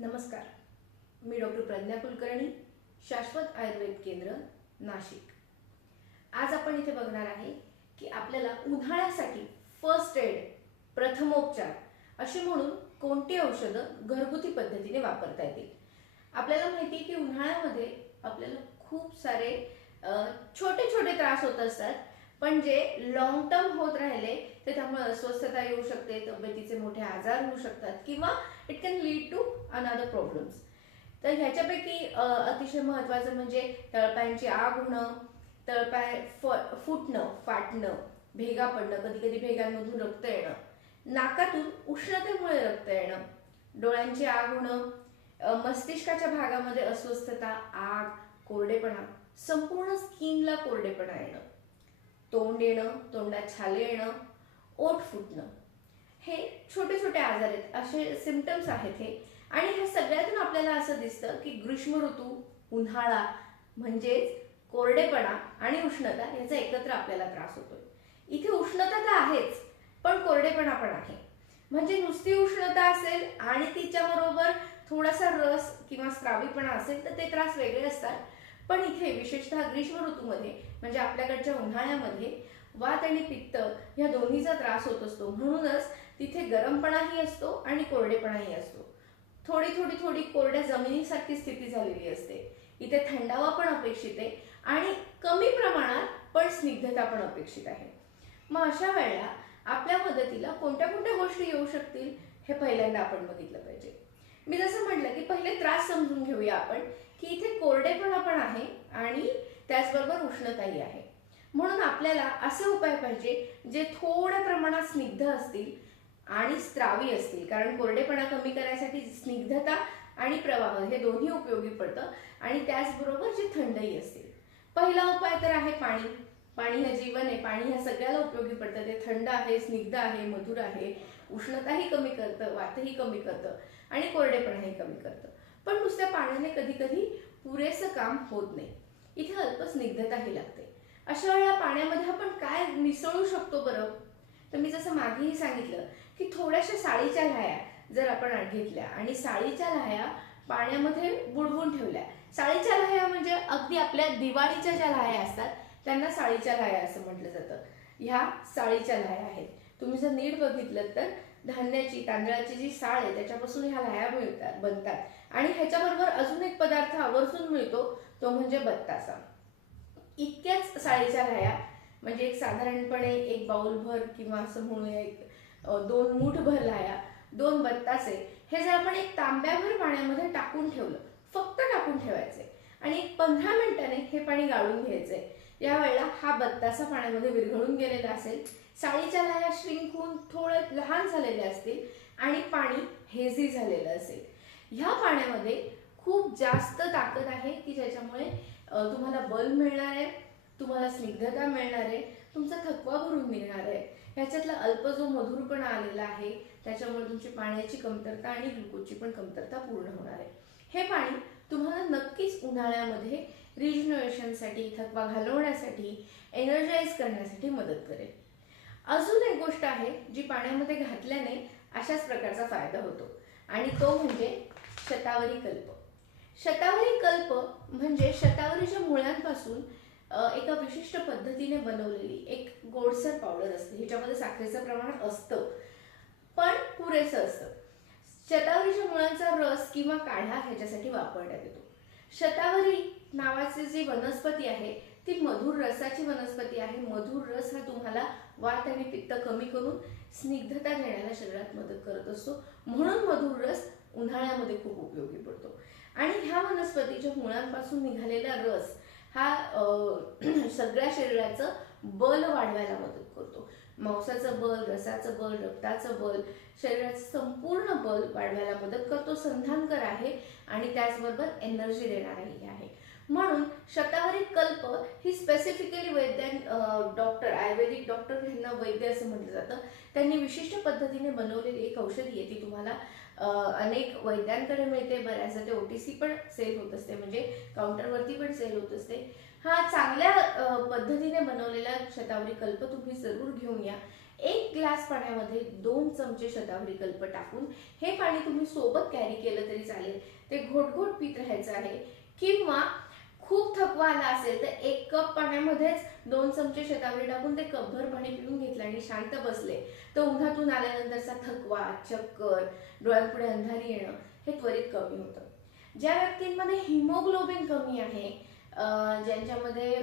नमस्कार. मी डॉक्टर प्रज्ञा कुलकर्णी शाश्वत आयुर्वेद केंद्र नाशिक. आज आपण इथे बघणार आहे की आपल्याला उन्हाळ्यासाठी फर्स्ट एड प्रथमोपचार अशी म्हणून कोणती औषधं घरगुती पद्धतीने वापरता येतील? आपल्याला माहिती आहे की उन्हाळ्यामध्ये आपल्याला खूप सारे छोटे छोटे त्रास होत असतात पण जे लॉंग टर्म होत राहिले तर त्यामुळे अस्वस्थता येऊ शकते तब्येतीचे मोठे आजार होऊ शकतात किंवा it can lead to another problems तर ह्याच्यापैकी अतिशय महत्वाचं म्हणजे तळपायांची आग होणं तळपाय फ- फुटणं फाटणं भेगा पडणं कधी कधी भेगांमधून रक्त येणं नाकातून उष्णतेमुळे रक्त येणं डोळ्यांची आग होणं मस्तिष्काच्या भागामध्ये अस्वस्थता आग कोरडेपणा संपूर्ण स्किनला कोरडेपणा येणं तोंड येणं तोंडात छाले येणं ओठ फुटणं हे छोटे छोटे आजार आहेत असे सिमटम्स आहेत हे. आणि ह्या सगळ्यातून आपल्याला असं दिसतं की ग्रीष्म ऋतू उन्हाळा म्हणजेच कोरडेपणा आणि उष्णता याचा एकत्र आपल्याला त्रास होतोय. इथे उष्णता तर आहेच पण कोरडेपणा पण आहे. म्हणजे नुसती उष्णता असेल आणि तिच्याबरोबर थोडासा रस किंवा स्त्रावीपणा असेल तर ते त्रास वेगळे असतात. पण इथे विशेषतः ग्रीष्म ऋतूमध्ये म्हणजे आपल्याकडच्या उन्हाळ्यामध्ये वात आणि पित्त ह्या दोन्हीचा त्रास होत असतो. म्हणूनच तिथे गरमपणाही असतो आणि कोरडेपणाही असतो. थोडी थोडी थोडी कोरड्या जमिनीसारखी स्थिती झालेली असते. इथे थंडावा पण अपेक्षित आहे आणि कमी प्रमाणात पण स्निग्धता पण अपेक्षित आहे. मग अशा वेळेला आपल्या मदतीला कोणत्या कोणत्या गोष्टी येऊ शकतील हे पहिल्यांदा आपण बघितलं पाहिजे. मी जसं म्हटलं की पहिले त्रास समजून घेऊया आपण की इथे कोरडेपणा पण आहे आणि त्याचबरोबर उष्णताही आहे. म्हणून आपल्याला असे उपाय पाहिजे जे थोड्या प्रमाणात स्निग्ध असतील आणि स्त्रावी असतील. कारण कोरडेपणा कमी करण्यासाठी स्निग्धता आणि प्रवाह हे दोन्ही उपयोगी पडतं. आणि त्याचबरोबर जे थंडही असतील. पहिला उपाय तर आहे पाणी. पाणी हे जीवन आहे. पाणी ह्या सगळ्याला उपयोगी पडतं. ते थंड आहे स्निग्ध आहे मधुर आहे. उष्णताही कमी करतं वातही कमी करतं. आणि कोरडेपणाही कमी करतं. पण नुसत्या पाण्याने कधी कधी पुरेसं काम होत नाही. इथे अल्प स्निग्धताही लागते. अशा वेळेला पाण्यामध्ये आपण काय मिसळू शकतो बरं? तर मी जसं मागेही सांगितलं की थोड्याशा साळीच्या लाह्या जर आपण घेतल्या आणि साळीच्या लाह्या पाण्यामध्ये बुडवून ठेवल्या. साळीच्या लाह्या म्हणजे अगदी आपल्या दिवाळीच्या ज्या लाह्या असतात त्यांना साळीच्या लाह्या असं म्हटलं जातं. ह्या साळीच्या लाह्या आहेत. तुम्ही जर नीट बघितलं तर धान्याची तांदळाची जी साळ आहे त्याच्यापासून ह्या लाह्या मिळतात बनतात. आणि ह्याच्याबरोबर अजून एक पदार्थ आवर्जून मिळतो तो म्हणजे बत्तासा. इतक्याच साळीच्या लाह्या म्हणजे एक साधारणपणे एक बाऊलभर किंवा असं म्हणूया एक दोन दोन मूठभर लाया दोन बत्तासे हे जर आपण एक तांब्याभर पाण्यामध्ये टाकून ठेवलं फक्त टाकून ठेवायचे आणि एक पंधरा मिनिटाने हे पाणी गाळून घ्यायचे या वेळेला हा बत्तासा पाण्यामध्ये विरघळून गेलेला असेल. साळीच्या लाया श्रिंकून होऊन थोडे लहान झालेले असतील आणि पाणी हेझी झालेलं असेल. ह्या पाण्यामध्ये खूप जास्त ताकद आहे की ज्याच्यामुळे तुम्हाला बल मिळणार आहे तुम्हाला स्निग्धता मिळणार आहे तुमचा थकवा भरून मिळणार आहे. ह्याच्यातला अल्प जो मधुरपणा आलेला आहे त्याच्यामुळे तुमची पाण्याची कमतरता आणि ग्लुकोजची पण कमतरता पूर्ण होणार आहे. हे पाणी तुम्हाला नक्कीच उन्हाळ्यामध्ये रिजनरेशनसाठी थकवा घालवण्यासाठी एनर्जाइज करण्यासाठी मदत करेल. अजून एक गोष्ट आहे जी पाण्यामध्ये घातल्याने अशाच प्रकारचा फायदा होतो आणि तो म्हणजे शतावरी कल्प. शतावरी कल्प म्हणजे शतावरीच्या मुळांपासून एका विशिष्ट पद्धतीने बनवलेली एक गोडसर पावडर असते. ह्याच्यामध्ये साखरेचं प्रमाण असतं. पण पुरेसं असतं. शतावरीच्या मुळांचा रस किंवा काढा ह्याच्यासाठी वापरण्यात येतो. शतावरी नावाची जी वनस्पती आहे ती मधुर रसाची वनस्पती आहे. मधुर रस हा तुम्हाला वात आणि पित्त कमी करून स्निग्धता देण्याला शरीरात मदत करत असतो. म्हणून मधुर रस उन्हाळ्यामध्ये खूप उपयोगी पडतो. आणि ह्या वनस्पतीच्या मुळांपासून निघालेला रस हा सगळ्या शरीराचं बल वाढवायला मदत करतो. मांसाचं बल रसाचं बल रक्ताचं बल शरीराचं संपूर्ण बल वाढवायला मदत करतो. संधानकर आहे आणि त्याचबरोबर एनर्जी देणाराही आहे. म्हणून शतावरी कल्प ही स्पेसिफिकली वैद्यान डॉक्टर आयुर्वेदिक डॉक्टर यांना वैद्य असं म्हटलं जातं. त्यांनी विशिष्ट पद्धतीने बनवलेली एक औषधी आहे ती तुम्हाला अनेक वैद्यांकडे मिळते बऱ्याचदा ते ओटीसी पण सेल होत असते म्हणजे काउंटरवरती पण सेल होत असते. हा चांगल्या पद्धतीने बनवलेला शतावरी कल्प तुम्ही जरूर घेऊन या. एक ग्लास पाण्यामध्ये दोन चमचे शतावरी कल्प टाकून हे पाणी तुम्ही सोबत कॅरी केलं तरी चालेल. ते घोटघोट पित राहायचं आहे. किंवा खूप थकवा आला असेल तर एक कप पाण्यामध्येच दोन चमचे शतावरी टाकून ते कपभर पाणी पिऊन घेतलं आणि शांत बसले. तर उन्हातून आल्यानंतरचा थकवा चक्कर डोळ्यांपुढे अंधारी येणं हे त्वरित कमी होतं. ज्या व्यक्तींमध्ये हिमोग्लोबिन कमी आहे ज्यांच्यामध्ये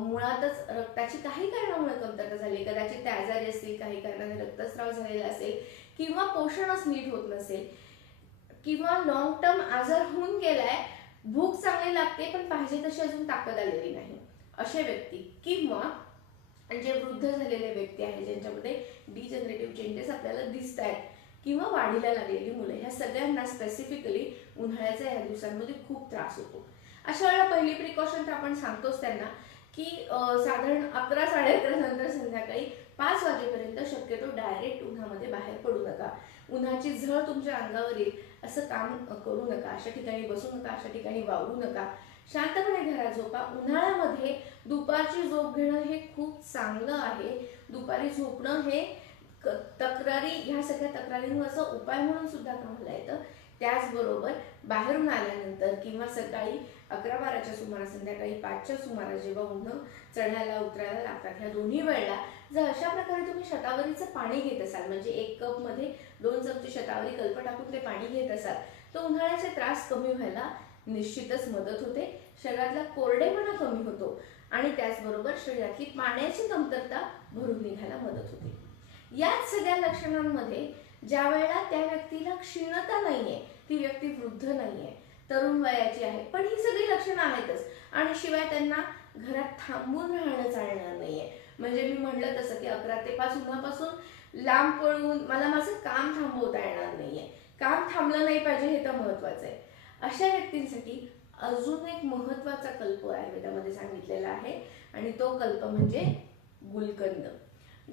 मुळातच रक्ताची काही कारणामुळे कमतरता झाली कदाचित ते आजारी असतील काही कारणाने रक्तस्राव झालेला असेल किंवा पोषणच नीट होत नसेल किंवा लॉंग टर्म आजार होऊन गेलाय भूक चांगली लागते पण पाहिजे तशी अजून ताकद आलेली नाही. असे व्यक्ती किंवा जे वृद्ध झालेले व्यक्ती आहे ज्यांच्यामध्ये डिजनरेटिव्ह चेंजेस आपल्याला दिसत आहेत किंवा वाढीला लागलेली मुलं ह्या सगळ्यांना स्पेसिफिकली उन्हाळ्याच्या ह्या दिवसांमध्ये खूप त्रास होतो. अशा वेळेला पहिली प्रिकॉशन तर आपण सांगतोच त्यांना की साधारण अकरा साडे अकरा नंतर संध्याकाळी पाच वाजेपर्यंत शक्यतो डायरेक्ट उन्हामध्ये बाहेर पडू नका. उन्हाची झळ तुमच्या अंगावर येईल. असं काम करू नका अशा ठिकाणी बसू नका अशा ठिकाणी वावरू नका. शांतपणे घरात झोपा. उन्हाळ्यामध्ये दुपारची झोप घेणं हे खूप चांगलं आहे. दुपारी झोपणं हे तक्रारी ह्या सगळ्या तक्रारींवरचा उपाय म्हणून सुद्धा कामाला येतं त्याचबरोबर बाहेरून आल्यानंतर किंवा सकाळी अकरा बाराच्या सुमारास संध्याकाळी पाचच्या सुमारास जेव्हा उन्ह चढायला उतरायला लागतात ह्या दोन्ही वेळेला जर अशा प्रकारे तुम्ही शतावरीचं पाणी घेत असाल म्हणजे एक कपमध्ये दोन चमचे शतावरी कल्प टाकून ते पाणी घेत असाल तर उन्हाळ्याचे त्रास कमी व्हायला निश्चितच मदत होते. शरीरातला कोरडेपणा कमी होतो आणि त्याचबरोबर शरीरातली पाण्याची कमतरता भरून निघायला मदत होते. याच सगळ्या लक्षणांमध्ये ज्या वेळेला त्या व्यक्तीला क्षीणता नाहीये ती व्यक्ती वृद्ध नाहीये तरुण वयाची आहे पण ही सगळी लक्षणं आहेतच. आणि शिवाय त्यांना घरात थांबून राहणं चालणार नाहीये. म्हणजे मी म्हणलं तसं की अकरा ते पाच उन्हापासून लांब पळून मला माझं काम थांबवता येणार नाहीये. काम थांबलं नाही पाहिजे हे तर महत्वाचं आहे अशा व्यक्तींसाठी अजून एक महत्त्वाचा कल्प आयुर्वेदामध्ये सांगितलेला आहे. आणि तो कल्प म्हणजे गुलकंद.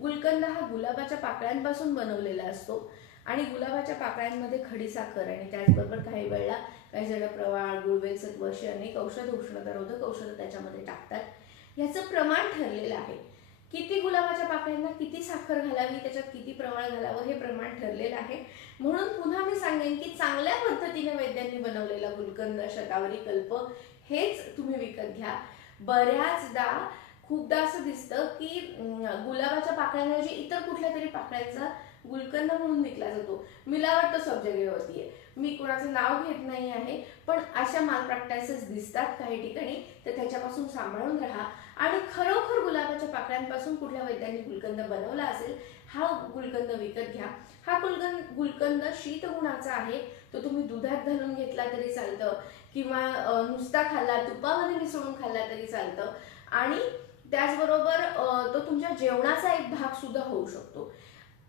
गुलकंद हा गुलाबाच्या पाकळ्यांपासून बनवलेला असतो आणि गुलाबाच्या पाकळ्यांमध्ये खडीसाखर आणि त्याचबरोबर काही वेळेला काही जण प्रवाळ गुळवेल सत्व अशी अनेक औषध उष्णतारोधक औषधं त्याच्यामध्ये टाकतात. याचं प्रमाण ठरलेलं आहे. किती गुलाबाच्या पाकळ्यांना किती साखर घालावी त्याच्यात किती प्रमाण घालावं हे प्रमाण ठरलेलं आहे. म्हणून पुन्हा मी सांगेन की चांगल्या पद्धतीने वैद्यांनी बनवलेला गुलकंद शतावरी कल्प हेच तुम्ही विकत घ्या. बऱ्याचदा खूपदा असं दिसतं की गुलाबाच्या पाकळ्यांऐवजी इतर कुठल्या तरी पाकळ्यांचा गुलकंद म्हणून विकला जातो. मिलावट तो सब जगह आहे. मी कोणाचं नाव घेत नाही आहे पण अशा माल प्रॅक्टायसेस दिसतात काही ठिकाणी तर त्याच्यापासून सांभाळून राहा. आणि खरोखर गुलाबाच्या पाकळ्यांपासून कुठल्या वैद्यांनी गुलकंद बनवला असेल हा गुलकंद विकत घ्या. हा गुलकंद गुलकंद शीतगुणाचा आहे. तो तुम्ही दुधात घालून घेतला तरी चालतं. किंवा नुसता खाल्ला तुपामध्ये मिसळून खाल्ला तरी चालतं. आणि त्याचबरोबर तो तुमच्या जेवणाचा एक भाग सुद्धा होऊ शकतो.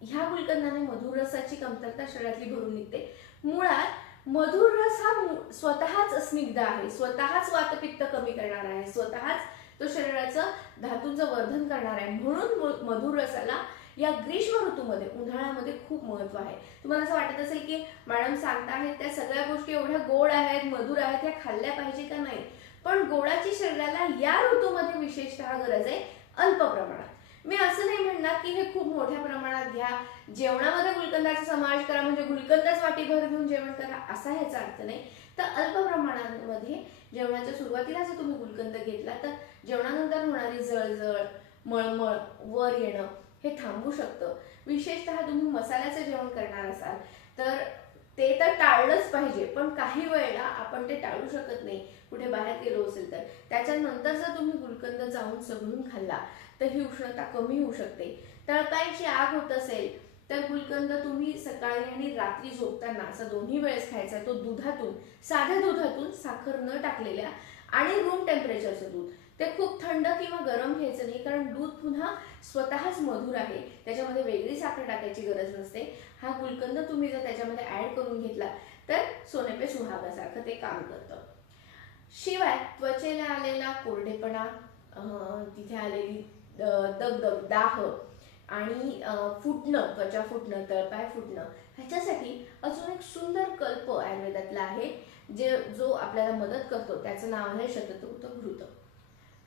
ह्या गुलकंदाने मधुर रसाची कमतरता शरीरातली भरून निघते. मुळात मधुर रस हा स्वतःच स्निग्ध आहे. स्वतःच वातपित्त कमी करणार आहे. स्वतःच तो शरीराचं धातूंचं वर्धन करणार आहे. म्हणून मधुर रसाला या ग्रीष्म ऋतूमध्ये उन्हाळ्यामध्ये खूप महत्त्व आहे. तुम्हाला असं वाटत असेल की मॅडम सांगताहेत त्या सगळ्या गोष्टी एवढ्या गोड आहेत मधुर आहेत त्या खाल्ल्या पाहिजे का नाही? पण गोडाची शरीराला या ऋतूमध्ये विशेषतः गरज आहे अल्प प्रमाणात. मी असं नाही म्हणणार की हे खूप मोठ्या प्रमाणात घ्या जेवणामध्ये गुलकंदाचा समावेश करा म्हणजे गुलकंदाच वाटीभर घेऊन जेवण करा असा ह्याचा अर्थ नाही. तर अल्प प्रमाणामध्ये जेवणाच्या सुरुवातीला जर तुम्ही गुलकंद घेतला तर जेवणानंतर होणारी जळजळ मळमळ वर येणं हे थांबू शकतं. विशेषतः तुम्ही मसाल्याचं जेवण करणार असाल तर ते तर टाळलंच पाहिजे पण काही वेळेला आपण ते टाळू शकत नाही. बाहेर गेलो असेल तर. त्याच्यानंतर जर तुम्ही गुलकंद जाऊन सगळून खाल्ला तर ही उष्णता कमी होऊ शकते. तळपायची आग होत असेल तर गुलकंद तुम्ही सकाळी आणि रात्री झोपताना असा दोन्ही वेळेस खायचा तो दुधातून साध्या दुधातून साखर न टाकलेल्या आणि रूम टेम्परेचरचं दूध. ते खूप थंड किंवा गरम घ्यायचं नाही कारण दूध पुन्हा स्वतःच मधुर आहे. त्याच्यामध्ये वेगळी साखर टाकायची गरज नसते. हा गुलकंद तुम्ही जर त्याच्यामध्ये ऍड करून घेतला तर सोनेपे सुहागासारखं ते काम करतं. शिवाय त्वचेला आलेला कोरडेपणा तिथे आलेली दगदग दाह आणि फुटणं त्वचा फुटणं तळपाय फुटणं ह्याच्यासाठी अजून एक सुंदर कल्प आयुर्वेदातला आहे जे जो आपल्याला मदत करतो. त्याचं नाव आहे शततृत घृत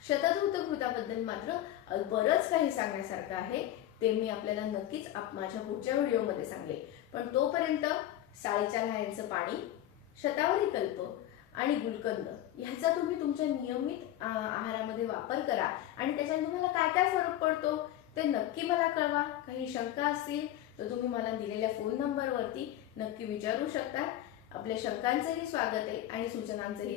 शतधूत घृताबद्दल मात्र बरंच काही सांगण्यासारखं आहे. ते मी आपल्याला नक्कीच आप माझ्या पुढच्या व्हिडिओमध्ये सांगेल. पण तोपर्यंत साळीच्या लहानचं पाणी शतावरी कल्प आणि गुलकंद. ह्याचा तुम्ही तुमच्या नियमित आहारामध्ये वापर करा. आणि त्याच्याने तुम्हाला काय काय फरक पडतो ते नक्की मला कळवा. काही शंका असतील तर तुम्ही मला दिलेल्या फोन नंबरवरती नक्की विचारू शकता. आपल्या शंकांचंही स्वागत आहे आणि सूचनांचंही स्वागत